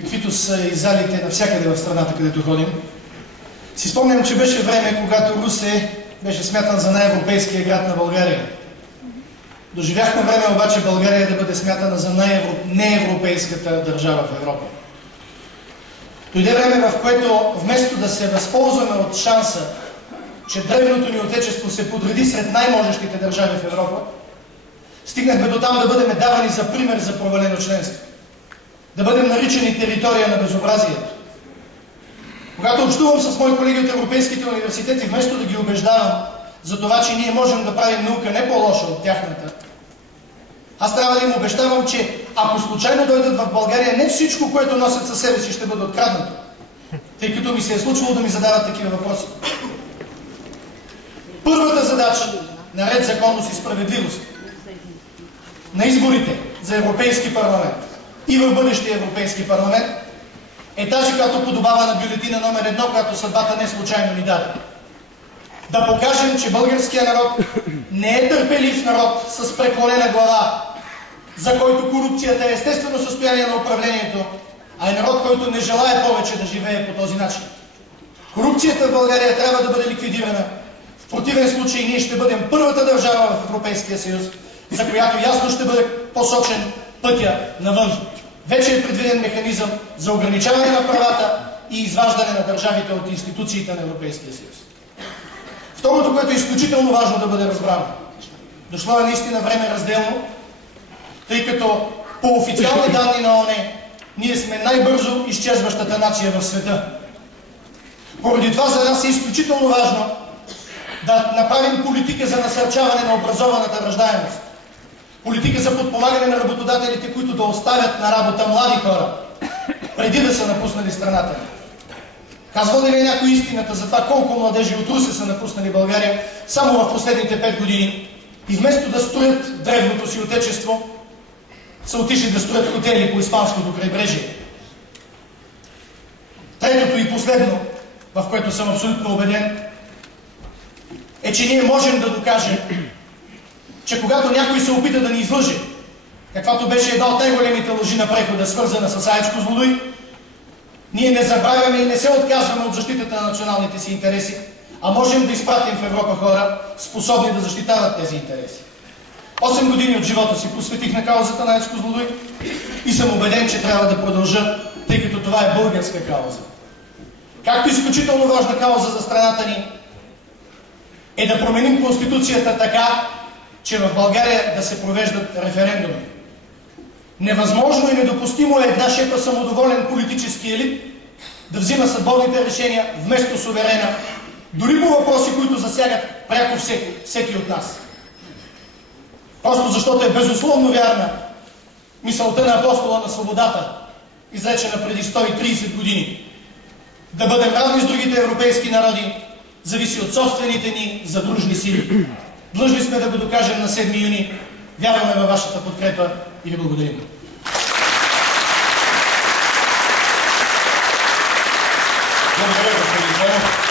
каквито са и залите навсякъде в страната, където ходим, си спомням, че беше време, когато Русе беше смятан за най-европейския град на България. Доживяхме време обаче България да бъде смятана за неевропейската държава в Европа. Дойде време, в което вместо да се възползваме от шанса, че древното ни отечество се подреди сред най-можещите държави в Европа, стигнахме до там да бъдем давани за пример за провалено членство. Да бъдем наричани територия на безобразието. Когато общувам с мои колеги от европейските университети, вместо да ги убеждавам за това, че ние можем да правим наука не по-лоша от тяхната, аз трябва да им обещавам, че ако случайно дойдат в България, не всичко, което носят със себе си, ще бъде откраднато. Тъй като ми се е случвало да ми задават такива въпроси. Първата задача, наред законност и справедливост, на изборите за Европейски парламент и в бъдещия Европейски парламент е тази, която подобава на бюлетина номер 1, която съдбата не случайно ни даде. Да покажем, че българския народ не е търпелив народ с преклонена глава, за който корупцията е естествено състояние на управлението, а е народ, който не желае повече да живее по този начин. Корупцията в България трябва да бъде ликвидирана. В противен случай ние ще бъдем първата държава в Европейския съюз, за която ясно ще бъде посочен пътя навън. Вече е предвиден механизъм за ограничаване на правата и изваждане на държавите от институциите на Европейския съюз. Второто, което е изключително важно да бъде разбрано. Дошло е наистина време разделно, тъй като по официални данни на ООН ние сме най-бързо изчезващата нация в света. Поради това за нас е изключително важно да направим политика за насърчаване на образованата раждаемост. Политика за подпомагане на работодателите, които да оставят на работа млади хора, преди да са напуснали страната ни. Казва ли някой истината за това колко младежи от Русе са напуснали България само в последните 5 години и вместо да строят древното си отечество, са отишли да строят хотели по испанското крайбрежие. Третото и последно, в което съм абсолютно убеден, е, че ние можем да докажем, че когато някой се опита да ни излъже, каквато беше една от най-големите лъжи на прехода, свързана с АЕЦ Козлодуй, ние не забравяме и не се отказваме от защитата на националните си интереси, а можем да изпратим в Европа хора, способни да защитават тези интереси. 8 години от живота си посветих на каузата на АЕЦ Козлодуй и съм убеден, че трябва да продължа, тъй като това е българска кауза. Както изключително важна кауза за страната ни е да променим Конституцията така, че в България да се провеждат референдуми. Невъзможно и недопустимо е една шепа самодоволен политически елит да взима съдбовните решения вместо суверена, дори по въпроси, които засягат пряко всеки от нас. Просто защото е безусловно вярна мисълта на апостола на свободата, изречена преди 130 години. Да бъдем равни с другите европейски народи зависи от собствените ни задружни сили. Длъжни сме да го докажем на 7 юни. Вярваме във вашата подкрепа и ви благодарим. Благодаря, господин Цонев.